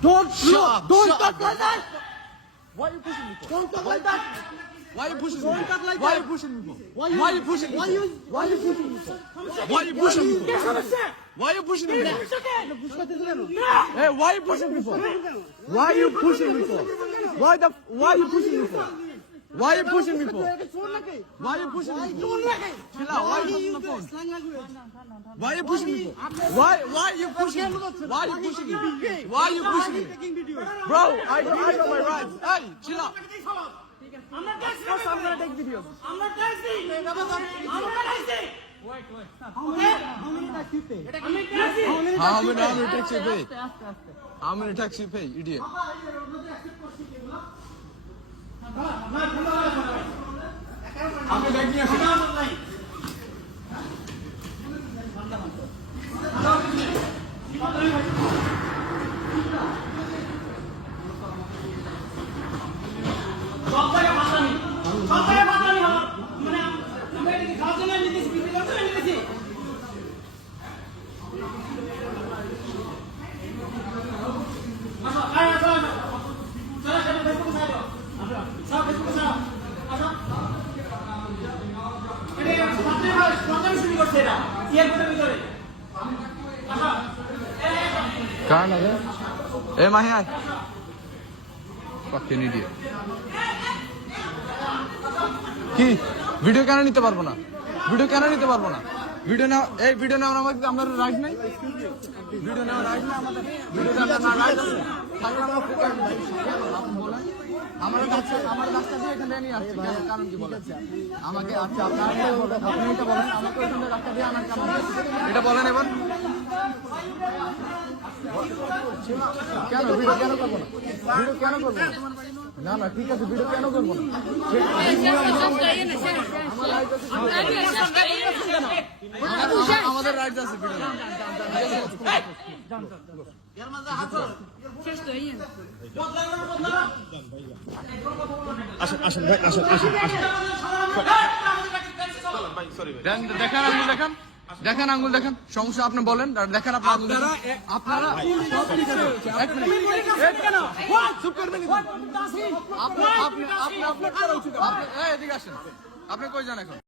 Don't talk like that. Why are you pushing me for? Don't talk like that. Why are you pushing me Don't for? talk like Why are that. you pushing me for? Why you pushing me for? Why you pushing me for? Why are you pushing me for? সমস্যা? Why are you pushing me for? বুঝতে কেন? Hey, why are you pushing me for? Why are you pushing me for? Why are you pushing me for? Why are you pushing me for? Phone লাগে। Why are you pushing me for? Phone লাগে। Chill out. Why are you pushing the phone? Slang language. Why are you pushing me for? Why are you pushing me? Why are you pushing me? Why are you pushing me? Taking video. Bro, I know my rights. Hey, chill out. আমরা taxi আমরা take video আমরা taxi আমরা taxi How many taxi you pay? How many taxi you pay? How many taxi you pay, idiot? আপনি bag নিয়ে আসুন। কারণ আছে এ মাহি আয় fucking idiot কি ভিডিও কেন নিতে পারবো না ভিডিও কেন নিতে পারবো না ভিডিও না এই ভিডিও নেওয়ার আমাদের আমরা রাইট নাই ভিডিও নেওয়ার রাইট না আমাদের ভিডিও নেওয়ার না রাইট আছে তাহলে আমরা ফোকাস আপনি বলেন আমার রাস্তা দিয়ে এখানে নিয়ে আসছে কারণ কি বলেন আমাকে আচ্ছা আপনি এটা বলেন আমাকে ওখানে রাস্তা দিয়ে আনার কারণ এটা বলেন এবার কেন ভিডিও কেন করবো না ভিডিও কেন করবো না না ঠিক আছে ভিডিও কেন করবো না আমাদের রাইট আছে ভিডিও আসেন ভাই আসেন আসেন আসেন দেখেন আঙুল দেখেন দেখেন আঙুল দেখেন সমস্যা আপনি বলেন দেখেন আপনার আঙুল দেখেন আপনারা এক মিনিট আপনি এদিকে আসেন আপনি কই যান এখন